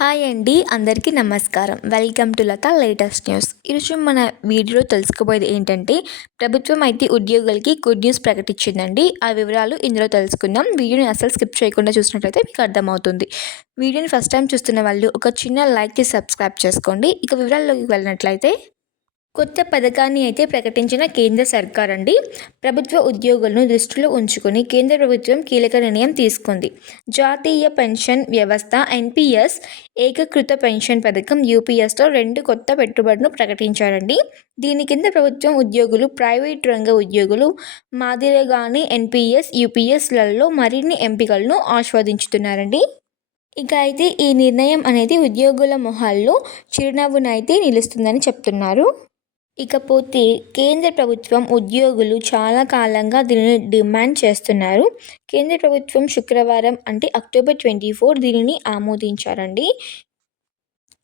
Hi అండి, అందరికీ నమస్కారం. Welcome to Latha latest news. ఈరోజు మన వీడియోలో తెలుసుకోబోయేది ఏంటంటే, ప్రభుత్వం అయితే ఉద్యోగులకి గుడ్ న్యూస్ ప్రకటించిందండి. ఆ వివరాలు ఇందులో తెలుసుకుందాం. వీడియోని అసలు స్కిప్ చేయకుండా చూసినట్లయితే మీకు అర్థమవుతుంది. వీడియోని ఫస్ట్ టైం చూస్తున్న వాళ్ళు ఒక చిన్న లైక్ చేసి సబ్స్క్రైబ్ చేసుకోండి. ఇక వివరాల్లోకి వెళ్ళినట్లయితే, కొత్త పథకాన్ని అయితే ప్రకటించిన కేంద్ర సర్కార్ అండి. ప్రభుత్వ ఉద్యోగులను దృష్టిలో ఉంచుకొని కేంద్ర ప్రభుత్వం కీలక నిర్ణయం తీసుకుంది. జాతీయ పెన్షన్ వ్యవస్థ ఎన్పిఎస్, ఏకీకృత పెన్షన్ పథకం యూపీఎస్తో 2 కొత్త పెట్టుబడులను ప్రకటించారండి. దీని కింద ప్రభుత్వం ఉద్యోగులు, ప్రైవేట్ రంగ ఉద్యోగులు మాదిరిగానే ఎన్పిఎస్, యూపీఎస్లలో మరిన్ని ఎంపికలను ఆస్వాదించుతున్నారండి. ఇక అయితే ఈ నిర్ణయం అనేది ఉద్యోగుల మొహాల్లో చిరునవ్వునైతే నిలుస్తుందని చెప్తున్నారు. ఇకపోతే కేంద్ర ప్రభుత్వం ఉద్యోగులు చాలా కాలంగా దీనిని డిమాండ్ చేస్తున్నారు. కేంద్ర ప్రభుత్వం శుక్రవారం అంటే అక్టోబర్ 24 దీనిని ఆమోదించారండి.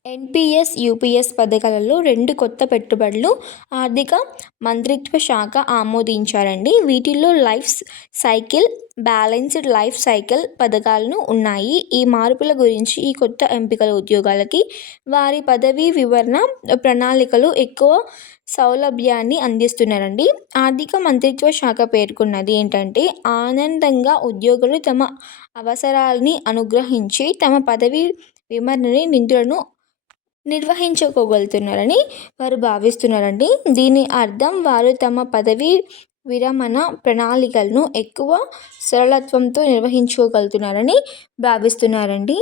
ఎన్పిఎస్, యూపీఎస్ పథకాలలో 2 కొత్త పెట్టుబడులు ఆర్థిక మంత్రిత్వ శాఖ ఆమోదించారండి. వీటిల్లో life cycle, balanced life cycle పథకాలను ఉన్నాయి. ఈ మార్పుల గురించి ఈ కొత్త ఎంపికల ఉద్యోగాలకి వారి పదవీ వివరణ ప్రణాళికలు ఎక్కువ సౌలభ్యాన్ని అందిస్తున్నారండి. ఆర్థిక మంత్రిత్వ శాఖ పేర్కొన్నది ఏంటంటే, ఆనందంగా ఉద్యోగులు తమ అవసరాలని అనుగ్రహించి తమ పదవీ వివరణని నిధులను నిర్వహించుకోగలుగుతున్నారని వారు భావిస్తున్నారండి. దీని అర్థం వారు తమ పదవీ విరమణ ప్రణాళికలను ఎక్కువ సరళత్వంతో నిర్వహించుకోగలుగుతున్నారని భావిస్తున్నారండి.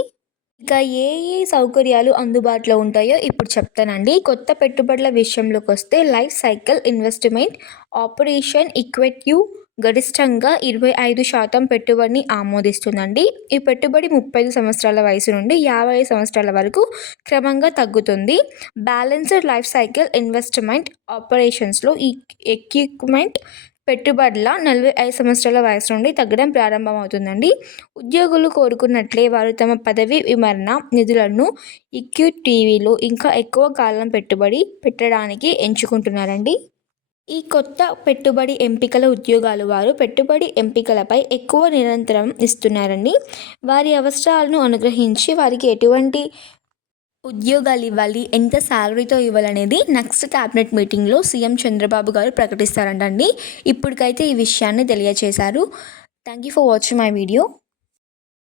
ఇక ఏ ఏ సౌకర్యాలు అందుబాటులో ఉంటాయో ఇప్పుడు చెప్తానండి. కొత్త పెట్టుబడుల విషయంలోకి వస్తే, life cycle investment operation equity గరిష్టంగా 25% పెట్టుబడిని ఆమోదిస్తుందండి. ఈ పెట్టుబడి 35 సంవత్సరాల వయసు నుండి 55 సంవత్సరాల వరకు క్రమంగా తగ్గుతుంది. బ్యాలెన్స్డ్ లైఫ్ సైకిల్ ఇన్వెస్ట్మెంట్ ఆపరేషన్స్లో ఈ ఎక్విప్మెంట్ పెట్టుబడుల 45 సంవత్సరాల వయసు నుండి తగ్గడం ప్రారంభమవుతుందండి. ఉద్యోగులు కోరుకున్నట్లే వారు తమ పదవీ విరమణ నిధులను ఈక్విటీలో ఇంకా ఎక్కువ కాలం పెట్టుబడి పెట్టడానికి ఎంచుకుంటున్నారండి. ఈ కొత్త పెట్టుబడి ఎంపికల ఉద్యోగాలు వారు పెట్టుబడి ఎంపికలపై ఎక్కువ నిరంతరం ఇస్తున్నారండి. వారి అవసరాలను అనుగ్రహించి వారికి ఎటువంటి ఉద్యోగాలు ఇవ్వాలి, ఎంత శాలరీతో ఇవ్వాలనేది నెక్స్ట్ క్యాబినెట్ మీటింగ్లో సీఎం చంద్రబాబు గారు ప్రకటిస్తారంటండి. ఇప్పటికైతే ఈ విషయాన్ని తెలియజేశారు. Thank you for watching my video.